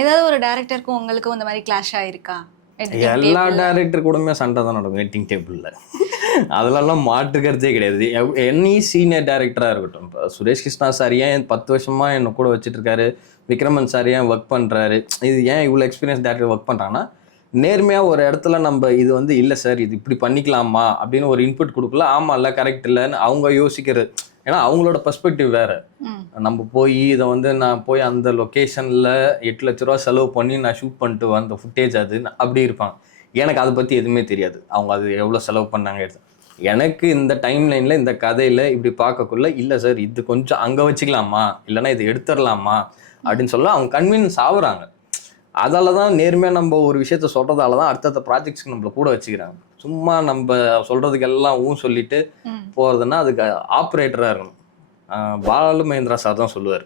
ஏதாவது ஒரு டைரக்டருக்கும் உங்களுக்கும் இந்த மாதிரி கிளாஷ் ஆயிருக்கா? எல்லா டைரக்டர் கூடமே சண்டை தான் நடக்கும் எடிட்டிங் டேபிளில். அதிலெல்லாம் மாற்றுக்கிறதே கிடையாது. எனி சீனியர் டைரக்டராக இருக்கட்டும். இப்போ சுரேஷ் கிருஷ்ணா சார் ஏன் 10 வருஷமாக என்னை கூட வச்சுட்டு இருக்காரு, விக்ரமன் சார் ஏன் ஒர்க் பண்ணுறாரு, இது ஏன் இவ்வளோ எக்ஸ்பீரியன்ஸ் டேரக்டர் ஒர்க் பண்ணுறாங்கன்னா, நேர்மையாக ஒரு இடத்துல நம்ம இது வந்து இல்லை சார் இது இப்படி பண்ணிக்கலாமா அப்படின்னு ஒரு இன்புட் கொடுக்கல. ஆமாம் இல்லை கரெக்ட் இல்லைன்னு அவங்க யோசிக்கிறது. ஏன்னா அவங்களோட பெர்ஸ்பெக்டிவ் வேறு. நம்ம போய் இதை வந்து நான் போய் அந்த லொக்கேஷனில் 8 லட்ச ரூபா செலவு பண்ணி நான் ஷூட் பண்ணிட்டு வந்த ஃபுட்டேஜ் அது அப்படி இருப்பாங்க. எனக்கு அதை பற்றி எதுவுமே தெரியாது. அவங்க அது எவ்வளோ செலவு பண்ணாங்க எனக்கு இந்த டைம் லைனில் இந்த கதையில் இப்படி பார்க்கக்குள்ள இல்லை சார் இது கொஞ்சம் அங்கே வச்சுக்கலாமா இல்லைன்னா இது எடுத்துடலாமா அப்படின்னு சொல்ல அவங்க கன்வீனியன்ஸ் ஆகுறாங்க. அதால தான் நேர்மையாக நம்ம ஒரு விஷயத்த சொல்கிறதால தான் அடுத்தடுத்த ப்ராஜெக்ட்ஸ்க்கு நம்மளை கூட வச்சுக்கிறாங்க. சும்மா நம்ம சொல்கிறதுக்கு எல்லாம் சொல்லிட்டு போகிறதுன்னா அதுக்கு ஆப்ரேட்டராக இருக்கணும். பாலு மகேந்திரா சார் தான் சொல்லுவார்.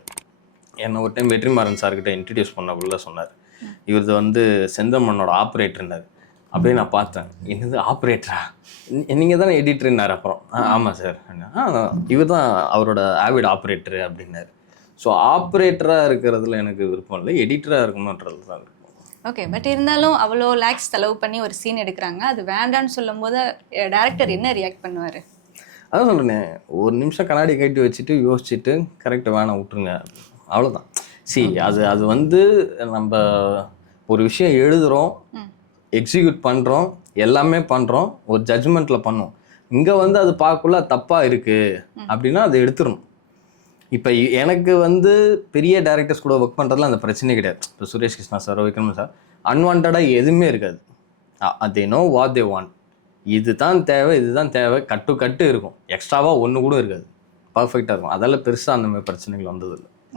என்னை ஒரு டைம் வெற்றிமாறன் சார்கிட்ட இன்ட்ரடியூஸ் பண்ணக்குள்ள சொன்னார், இவரது வந்து செந்தமண்ணோட ஆப்ரேட்டர்னார். அப்படியே நான் பார்த்தேன், என்னது ஆப்ரேட்டரா, நீங்கள் தானே எடிட்டர்னார். அப்புறம் ஆமாம் சார், இவர் தான் அவரோட ஆவிட் ஆப்ரேட்டரு அப்படின்னாரு. ஸோ ஆப்ரேட்டராக இருக்கிறதுல எனக்கு விருப்பம் இல்லை, எடிட்டராக இருக்கணுன்றது தான் விருப்பம். ஓகே, பட் இருந்தாலும் அவ்வளோ லேக்ஸ் செலவு பண்ணி ஒரு சீன் எடுக்கிறாங்க, அது வேண்டான்னு சொல்லும் போது டேரக்டர் என்ன ரியாக்ட் பண்ணுவார்? அதான் சொல்கிறேன், ஒரு நிமிஷம் கண்ணாடி கட்டி வச்சுட்டு யோசிச்சுட்டு கரெக்டாக வேணாம் விட்டுருங்க, அவ்வளோதான். அது வந்து நம்ம ஒரு விஷயம் எழுதுகிறோம், எக்ஸிக்யூட் பண்ணுறோம், எல்லாமே பண்ணுறோம், ஒரு ஜட்ஜ்மெண்ட்டில் பண்ணோம். இங்கே வந்து அது பார்க்கக்குள்ள தப்பாக இருக்குது அப்படின்னா அதை எடுத்துடணும். இப்போ எனக்கு வந்து பெரிய டேரக்டர்ஸ் கூட ஒர்க் பண்ணுறதுல அந்த பிரச்சனையே கிடையாது. இப்போ சுரேஷ் கிருஷ்ணா சார், விக்ரமன் சார், அன்வான்டாக எதுவுமே இருக்காது. They know what they want. இதுதான் தேவை, இதுதான் தேவை, கட்டு இருக்கும். எக்ஸ்ட்ராவாக ஒன்று கூட இருக்காது, பர்ஃபெக்டாக இருக்கும். அதெல்லாம் பெருசாக அந்த மாதிரி பிரச்சனைகள் வந்ததில்லை.